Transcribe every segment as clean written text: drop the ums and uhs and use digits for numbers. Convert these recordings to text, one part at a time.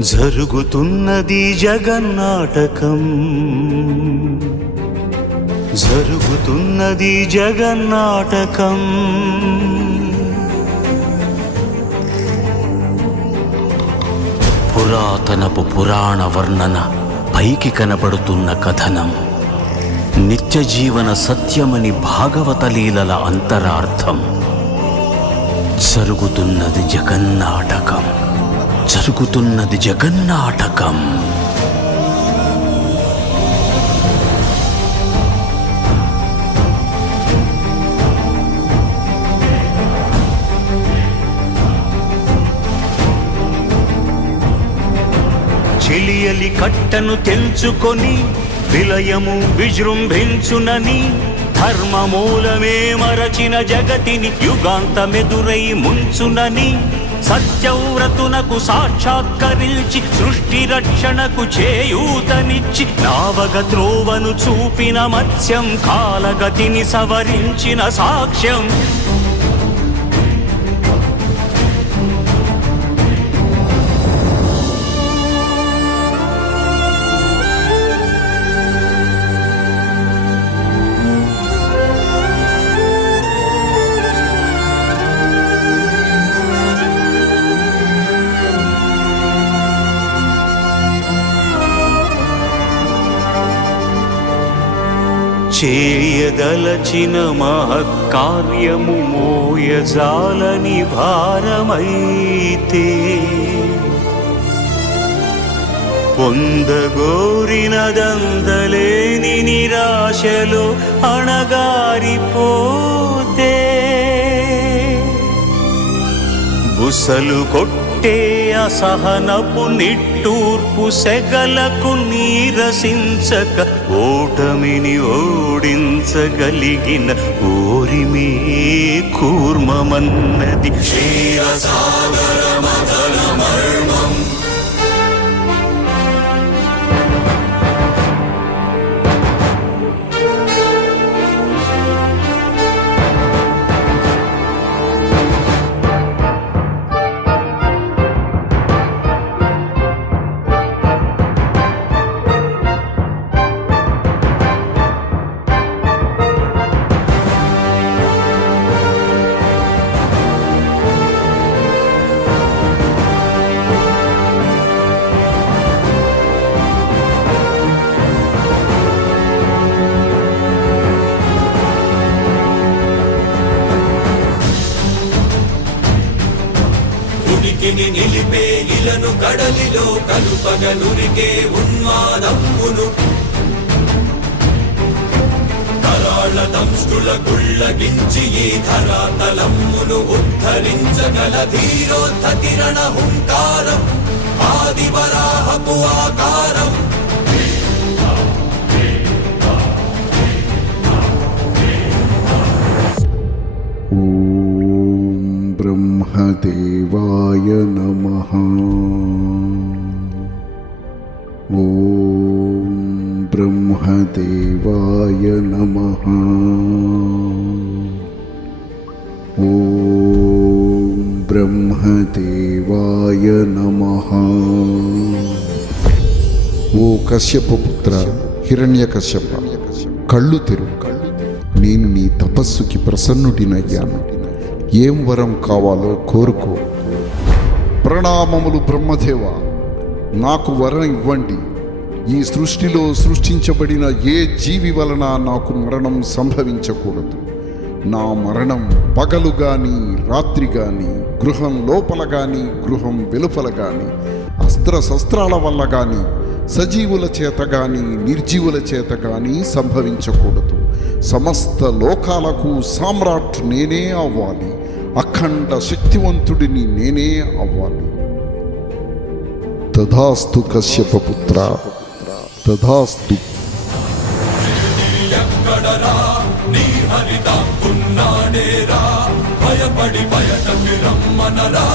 జరుగుతున్నది జగన్నాటకం, జరుగుతున్నది జగన్నాటకం. పురాతనపు పురాణ వర్ణన, పైకి కనబడుతున్న కథనం, నిత్య జీవన సత్యమని భాగవత లీలల అంతరార్థం. జరుగుతున్నది జగన్నాటకం, జరుగుతున్నది జగన్నాటకం. చెలియలి కట్టను తెంచుకొని విలయము విజృంభించునని, ధర్మమూలమే మరచిన జగతిని యుగాంతమెదురై ముంచునని, సత్యవ్రతునకు సాక్షాత్కరించి సృష్టి రక్షణకు చేయూతనిచ్చి, నావగ త్రోవను చూపిన మత్స్యం, కాలగతిని సవరించిన సాక్ష్యం. చేయదలచిన మహత్కార్యము మోయజాలని భారమైతే, పొందగోరినదందలేని నిరాశలో అణగారిపోతే, బుసలు కొట్టే అసహనపు నిట్టూర్పు సెగలకు నీరసించక, ఓటమిని ఓడించగలిగిన ఓరిమే కూర్మమన్నది క్షీరసాగర మదన మర్మం. నిలిపే ఇలను కడలిలో కలుపగలురికే ఉన్మాదమ్మును, కరాళ దంష్టుల గుళ్ళగించి ఈ ధరాతలమ్మును ఉద్ధరించగల ధీరోద్ధతిరణ హుంకారం, ఆదివరాహపు ఆకారం. బ్రహ్మదేవాయ నమః. ఓం బ్రహ్మదేవాయ నమః. ఓం బ్రహ్మదేవాయ నమః. ఓ కశ్యపపుత్ర హిరణ్యకశ్యప, కళ్ళు తెరువు. నేను నీ తపస్సుకి ప్రసన్నుడినయ్యాను. ఏం వరం కావాలో కోరుకో. ప్రణామములు బ్రహ్మదేవ, నాకు వరం ఇవ్వండి. ఈ సృష్టిలో సృష్టించబడిన ఏ జీవి వలన నాకు మరణం సంభవించకూడదు. నా మరణం పగలు కానీ రాత్రి కానీ, గృహం లోపల కానీ గృహం వెలుపల కానీ, అస్త్రశస్త్రాల వల్ల కానీ, సజీవుల చేత కానీ నిర్జీవుల చేత కానీ సంభవించకూడదు. సమస్త లోకాలకు సామ్రాట్ నేనే అవ్వాలి. అఖండ శక్తివంతుడిని నేనే అవ్వాలి. తథాస్తు కశ్యపపుత్ర, తథాస్తు. భయపడి బయటకి రమ్మనరా,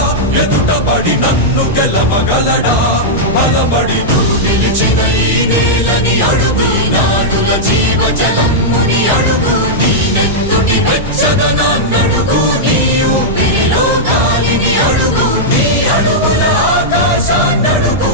ఎదుటబడి నన్ను గెలవగలడా, బలబడి నిలిచిన ఈ నేలని అడుగు, నాటుల జీవజలమ్ముని అడుగు, నీ నెత్తుటి వెచ్చదనాన్నడుగు, నీ ఊపిరిలో గాలిని అడుగు, నీ అడుగుల ఆకాశాన్నడుగు.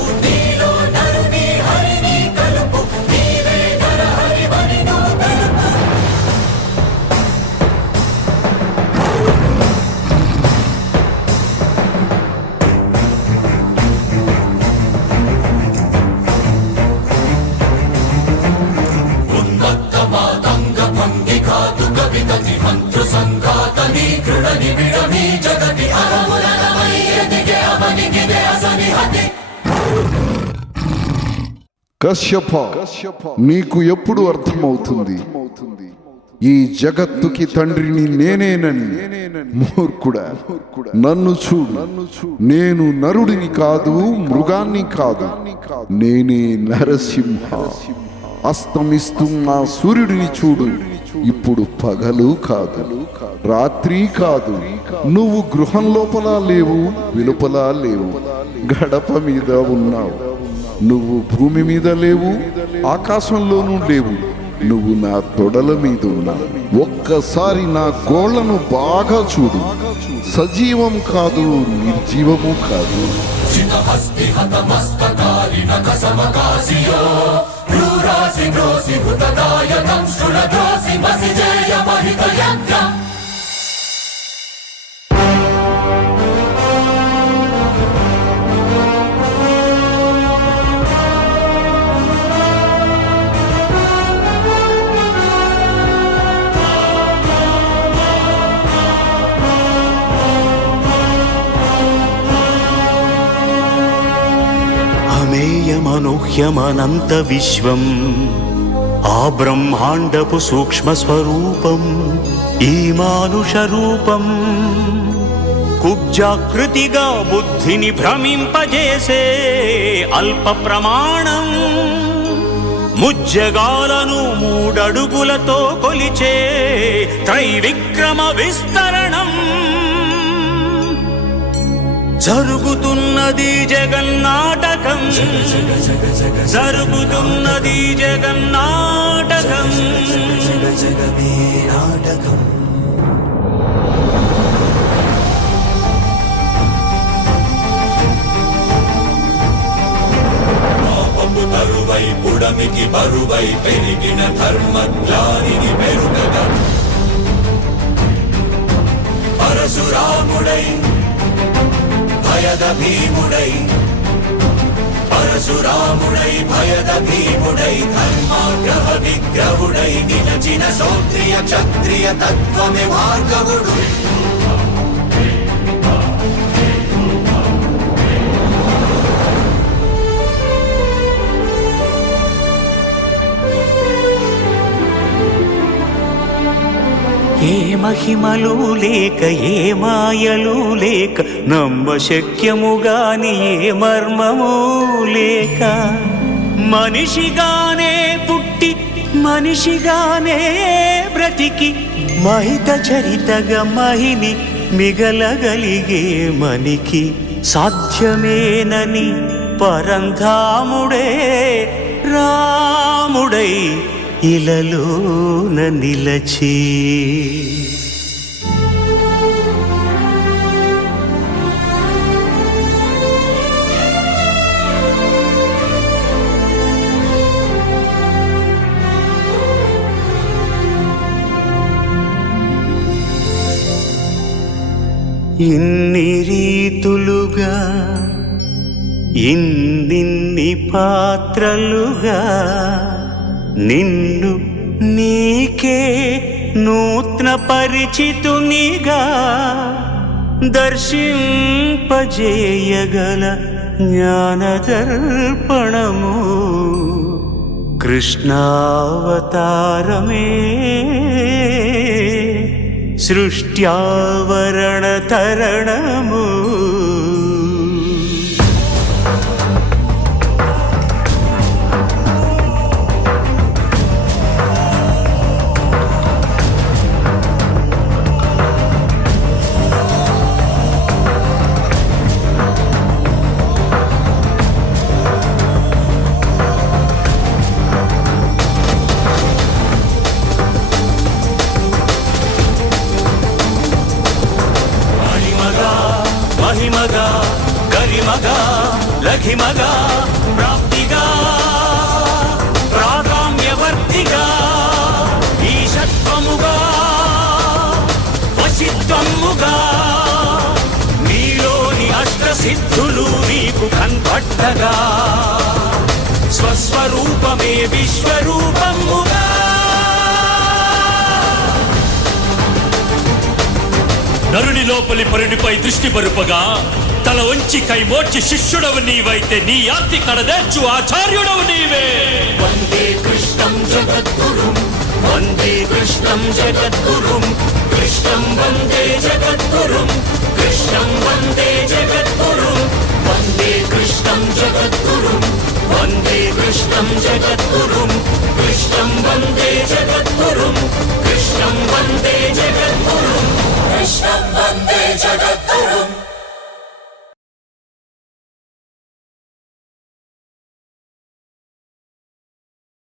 తరగని విడమి జగతి అరములనమై ఎదిగే అవనికిదే అసనిహతి. కశ్యప, నీకు ఎప్పుడు అర్థమవుతుంది ఈ జగత్తుకి తండ్రిని నేనేనని? మూర్ఖుడా, నన్ను చూడు. నేను నరుడిని కాదు, మృగాన్ని కాదు. నేనే నరసింహ. అస్తమిస్తున్న సూర్యుడిని చూడు. ఇప్పుడు పగలు కాదు, రాత్రి కాదు. నువ్వు గృహం లోపల లేవు, వెలుపల లేవు. గడప మీద ఉన్నావు. నువ్వు భూమి మీద లేవు, ఆకాశంలోనూ లేవు. నువ్వు నా తొడల మీద ఉన్నావు. ఒక్కసారి నా గోళ్లను బాగా చూడు. సజీవం కాదు, నిర్జీవము కాదు. అమేయమనూహ్యమనంత విశ్వం, ఆ బ్రహ్మాండపు సూక్ష్మ స్వరూపం ఈ మానుష రూపం. కుబ్జాకృతిగా బుద్ధిని భ్రమింపజేసే అల్ప ప్రమాణం. ముజ్జగాలను మూడడుగులతో కొలిచే త్రైవిక్రమ విస్తరణం. జరుగుతున్నది జగన్నాటకం, జరుగుతున్నది జగన్నాటకం. పాపపు తరువై పుడమికి బరువై పెరిగిన ధర్మజ్ఞానిని పెరుగగా పరశురాముడై భయద భీముడై, పరశురాముడై భయద భీముడై, ధర్మాగ్రహ విగ్రహుడై నిలచిన సౌత్రియ క్షత్రియ తత్వమే భార్గవుడు. ఏ మహిమలు లేక, ఏ మాయలు లేక, నమ్మశక్యముగాని ఏ మర్మము లేక, మనిషిగానే పుట్టి మనిషిగానే బ్రతికి మహిత చరితగా మహిని మిగలగలిగే మనికి సాధ్యమేనని పరంధాముడే రాముడై ఇలలోన నిలచి. ఇన్ని రీతులుగా, ఇన్నిన్ని పాత్రలుగా నిన్ను నీకే నూత్న పరిచితునిగా దర్శింపజేయగల జ్ఞానదర్పణము కృష్ణావతారమే. సృష్ట్యావరణ తరణము. మహిమగా గరిమగా లఘిమగా ప్రాప్తిగా ప్రాగామ్యవర్తిగా ఈశత్వముగా వశిత్వముగా నీలోని అష్టసిద్ధులు నీకు కన్పట్టగా స్వస్వరూపమే విశ్వరూపముగా నరుని లోపలి పరునిపై దృష్టి పరుపగా తల వంచి కైమోర్చి శిష్యుడవు నీవైతే నీ యాతి కడదేర్చు ఆచార్యుడవు నీవే. వందే కృష్ణం జగద్గురుం వందే కృష్ణం జగద్గురుం కృష్ణం వందే జగద్గురుం కృష్ణం వందే జగద్గురుం వందే కృష్ణం జగద్గురుం వందే కృష్ణం జగద్గురుం కృష్ణం వందే జగద్గురుం